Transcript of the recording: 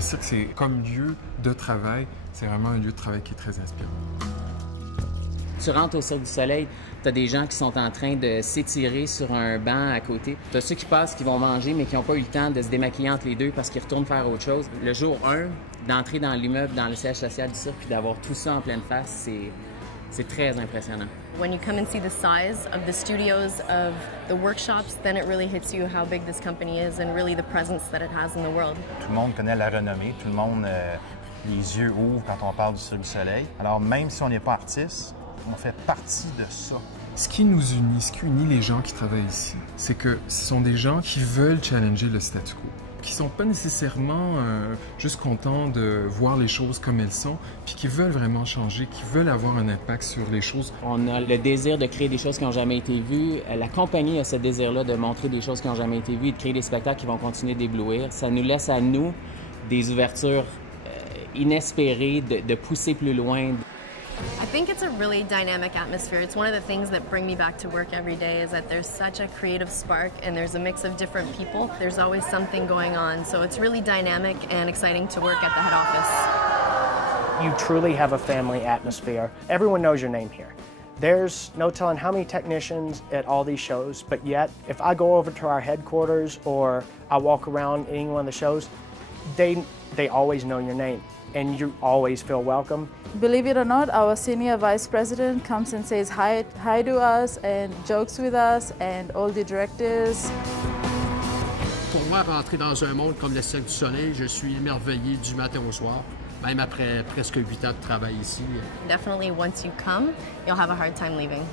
Le cirque, c'est comme lieu de travail, c'est vraiment un lieu de travail qui est très inspirant. Tu rentres au Cirque du Soleil, tu as des gens qui sont en train de s'étirer sur un banc à côté. Tu as ceux qui passent, qui vont manger, mais qui n'ont pas eu le temps de se démaquiller entre les deux parce qu'ils retournent faire autre chose. Le jour 1, d'entrer dans l'immeuble, dans le siège social du cirque, puis d'avoir tout ça en pleine face, c'est très impressionnant. When you come and see the size of the studios, of the workshops, then it really hits you how big this company is and really the presence that it has in the world. Tout le monde connaît la renommée, tout le monde, les yeux ouvrent quand on parle du Cirque du Soleil. Alors même si on n'est pas artiste, on fait partie de ça. Ce qui nous unit, ce qui unit les gens qui travaillent ici, c'est que ce sont des gens qui veulent challenger le statu quo, qui sont pas nécessairement juste contents de voir les choses comme elles sont, puis qui veulent vraiment changer, qui veulent avoir un impact sur les choses. On a le désir de créer des choses qui n'ont jamais été vues. La compagnie a ce désir-là de montrer des choses qui n'ont jamais été vues et de créer des spectacles qui vont continuer d'éblouir. Ça nous laisse à nous des ouvertures inespérées, de pousser plus loin. I think it's a really dynamic atmosphere. It's one of the things that bring me back to work every day is that there's such a creative spark and there's a mix of different people. There's always something going on, so it's really dynamic and exciting to work at the head office. You truly have a family atmosphere. Everyone knows your name here. There's no telling how many technicians at all these shows, but yet if I go over to our headquarters or I walk around any one of the shows, they always know your name and you always feel welcome. Believe it or not, our senior vice president comes and says hi to us and jokes with us and all the directors. Pour moi, rentrer dans un monde comme le Cirque du Soleil, je suis émerveillé du matin au soir, même après presque 8 ans de travail ici. Definitely once you come, you'll have a hard time leaving.